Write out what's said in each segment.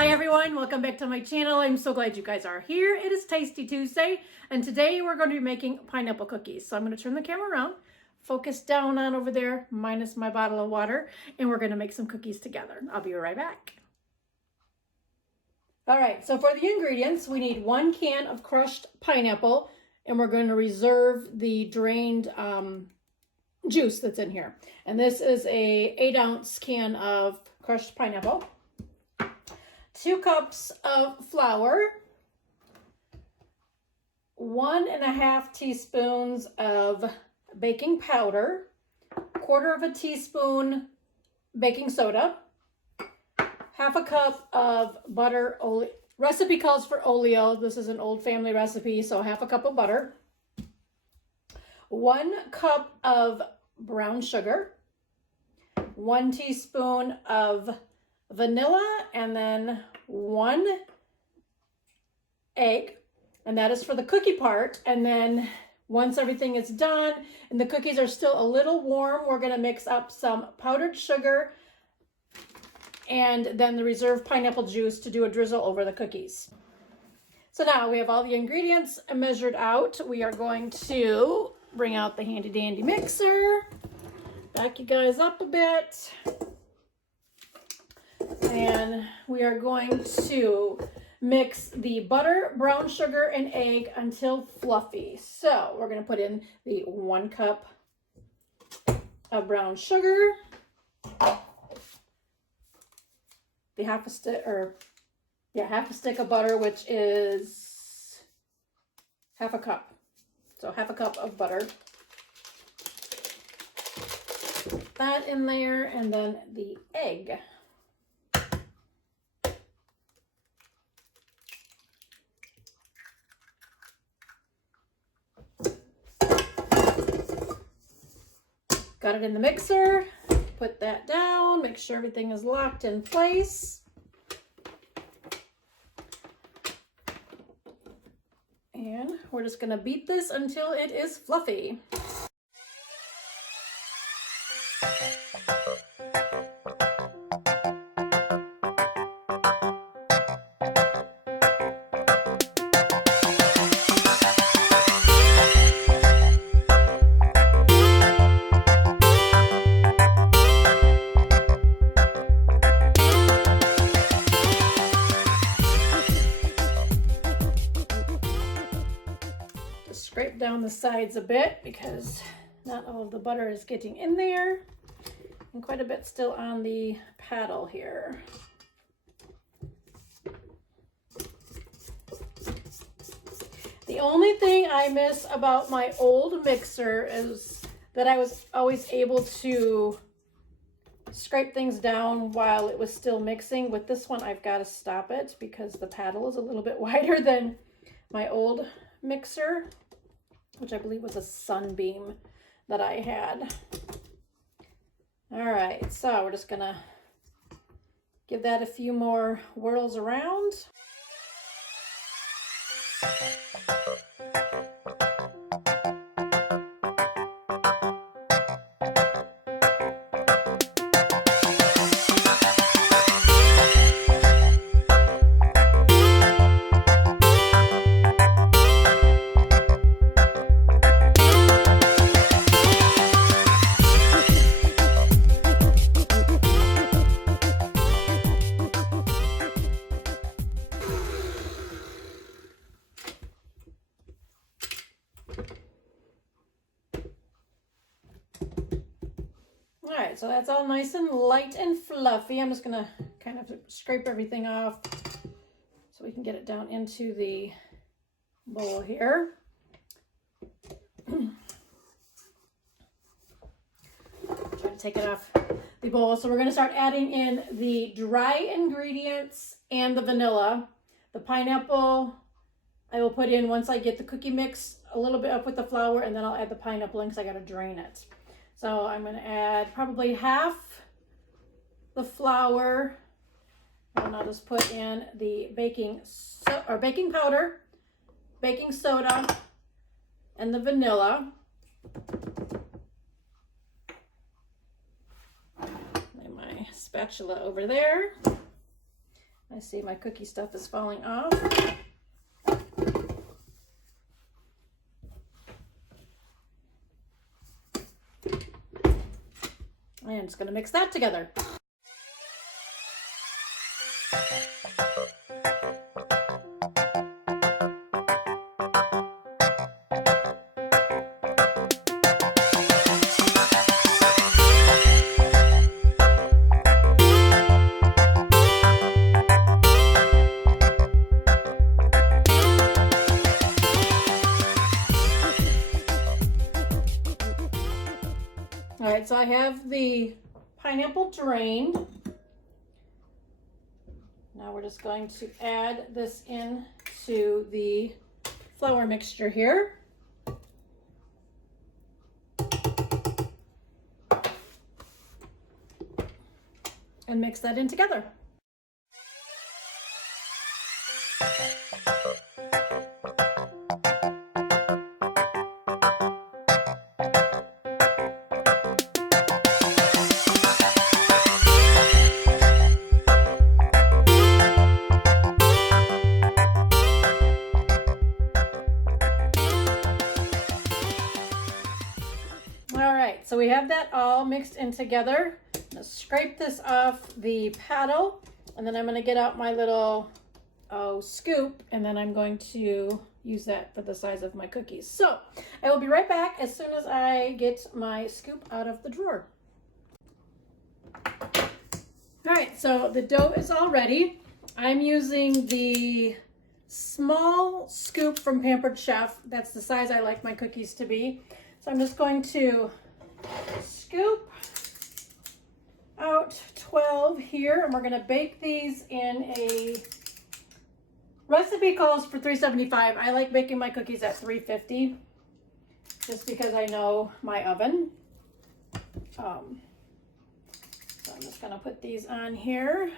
Hi everyone, welcome back to my channel. I'm so glad you guys are here. It is Tasty Tuesday, and today we're going to be making pineapple cookies. So I'm going to turn the camera around, focus down on over there, minus my bottle of water, and we're going to make some cookies together. I'll be right back. All right, so for the ingredients, we need 1 can of crushed pineapple, and we're going to reserve the drained juice that's in here. And this is a 8-ounce can of crushed pineapple. 2 cups of flour, 1.5 teaspoons of baking powder, 1/4 teaspoon baking soda, 1/2 cup of butter. Recipe calls for oleo. This is an old family recipe, so 1/2 cup of butter, 1 cup of brown sugar, 1 teaspoon of vanilla, and then 1 egg, and that is for the cookie part. And then once everything is done and the cookies are still a little warm, we're going to mix up some powdered sugar and then the reserved pineapple juice to do a drizzle over the cookies. So now we have all the ingredients measured out. We are going to bring out the handy dandy mixer, back you guys up a bit. And we are going to mix the butter, brown sugar, and egg until fluffy. So we're going to put in the 1 cup of brown sugar, the half a stick of butter, which is 1/2 cup. So 1/2 cup of butter. Put that in there, and then the egg. Got it in the mixer, put that down, make sure everything is locked in place. And we're just gonna beat this until it is fluffy. Scrape down the sides a bit because not all of the butter is getting in there, and quite a bit still on the paddle here. The only thing I miss about my old mixer is that I was always able to scrape things down while it was still mixing. With this one, I've got to stop it because the paddle is a little bit wider than my old mixer, which I believe was a Sunbeam that I had. All right, so we're just gonna give that a few more whirls around. All right, so that's all nice and light and fluffy. I'm just gonna kind of scrape everything off so we can get it down into the bowl here. Try to take it off the bowl. So we're gonna start adding in the dry ingredients and the vanilla. The pineapple I will put in once I get the cookie mix a little bit up with the flour, and then I'll add the pineapple in because I gotta drain it. So I'm going to add probably half the flour, and I'll just put in the baking powder, baking soda, and the vanilla. Lay my spatula over there. I see my cookie stuff is falling off. And just gonna mix that together. All right, so I have the pineapple drained. Now we're just going to add this in to the flour mixture here. And mix that in together. So we have that all mixed in together. I'm gonna scrape this off the paddle, and then I'm gonna get out my little scoop, and then I'm going to use that for the size of my cookies. So I will be right back as soon as I get my scoop out of the drawer. All right, so the dough is all ready. I'm using the small scoop from Pampered Chef. That's the size I like my cookies to be. So I'm just going to scoop out 12 here, and we're going to bake these in a recipe calls for 375. I like baking my cookies at 350 just because I know my oven. So I'm just going to put these on here.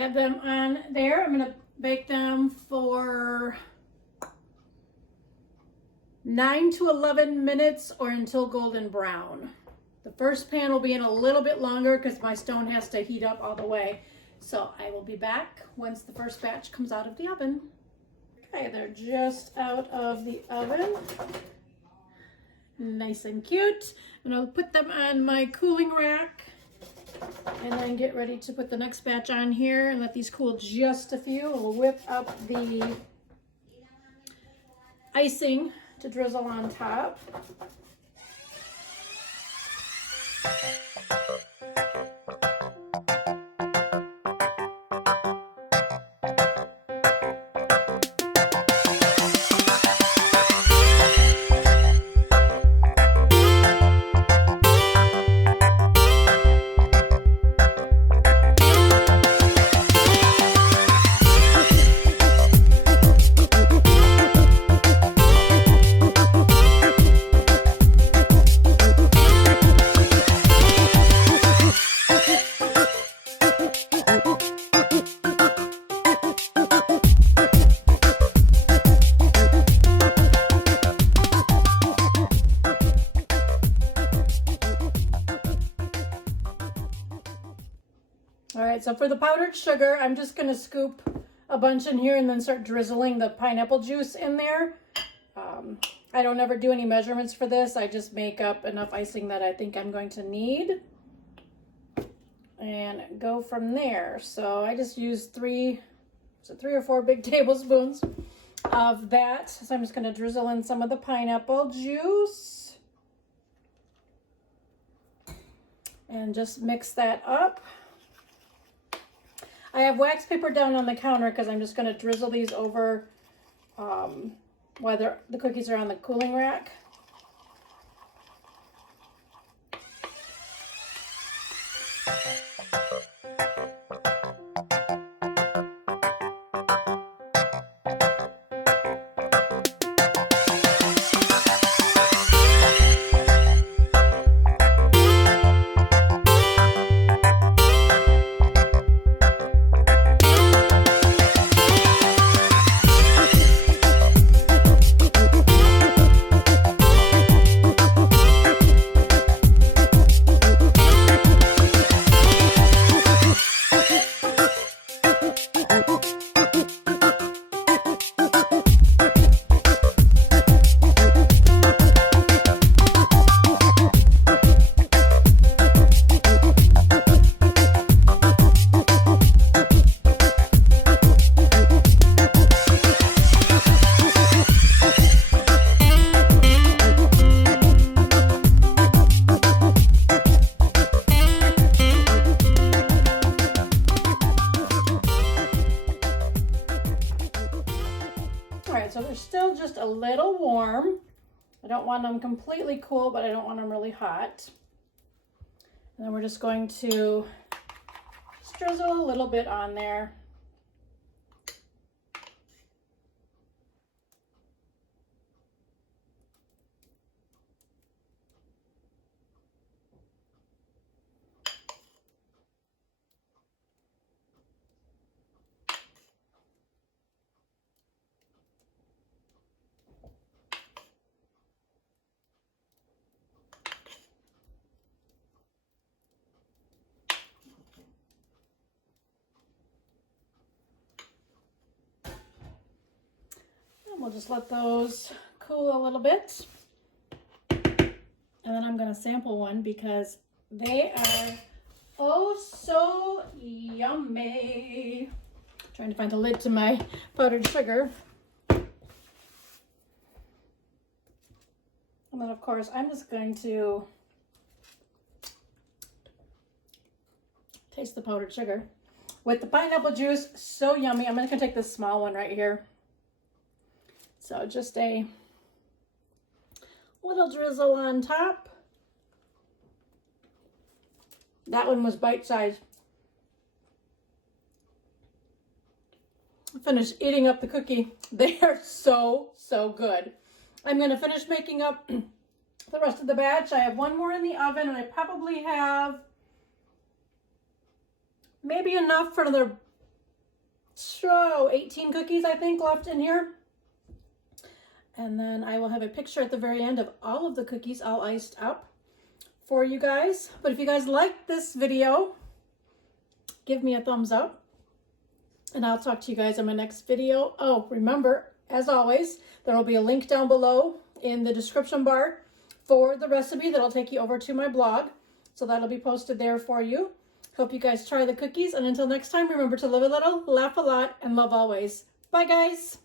Add them on there. I'm going to bake them for 9 to 11 minutes or until golden brown. The first pan will be in a little bit longer because my stone has to heat up all the way. So I will be back once the first batch comes out of the oven. Okay, they're just out of the oven. Nice and cute. And I'll put them on my cooling rack. And then get ready to put the next batch on here and let these cool just a few. We'll whip up the icing to drizzle on top. All right, so for the powdered sugar, I'm just going to scoop a bunch in here and then start drizzling the pineapple juice in there. I don't ever do any measurements for this. I just make up enough icing that I think I'm going to need and go from there. So I just use 3 or 4 big tablespoons of that. So I'm just going to drizzle in some of the pineapple juice and just mix that up. I have wax paper down on the counter because I'm just going to drizzle these over while the cookies are on the cooling rack. All right, so they're still just a little warm. I don't want them completely cool, but I don't want them really hot. And then we're just going to drizzle a little bit on there. We'll just let those cool a little bit. And then I'm going to sample one because they are oh so yummy. Trying to find the lid to my powdered sugar. And then of course I'm just going to taste the powdered sugar. With the pineapple juice, so yummy. I'm just going to take this small one right here. So just a little drizzle on top. That one was bite-sized. I finished eating up the cookie. They are so, so good. I'm going to finish making up the rest of the batch. I have one more in the oven, and I probably have maybe enough for another 18 cookies, I think, left in here. And then I will have a picture at the very end of all of the cookies all iced up for you guys. But if you guys like this video, give me a thumbs up. And I'll talk to you guys in my next video. Oh, remember, as always, there will be a link down below in the description bar for the recipe that'll take you over to my blog. So that'll be posted there for you. Hope you guys try the cookies. And until next time, remember to live a little, laugh a lot, and love always. Bye, guys.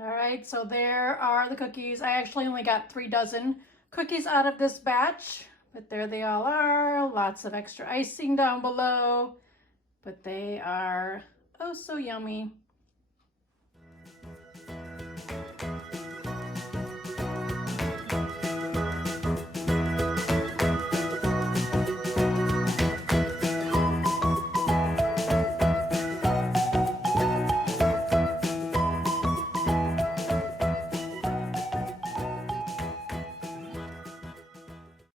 All right, so there are the cookies. I actually only got 3 dozen cookies out of this batch, but there they all are. Lots of extra icing down below, but they are oh so yummy.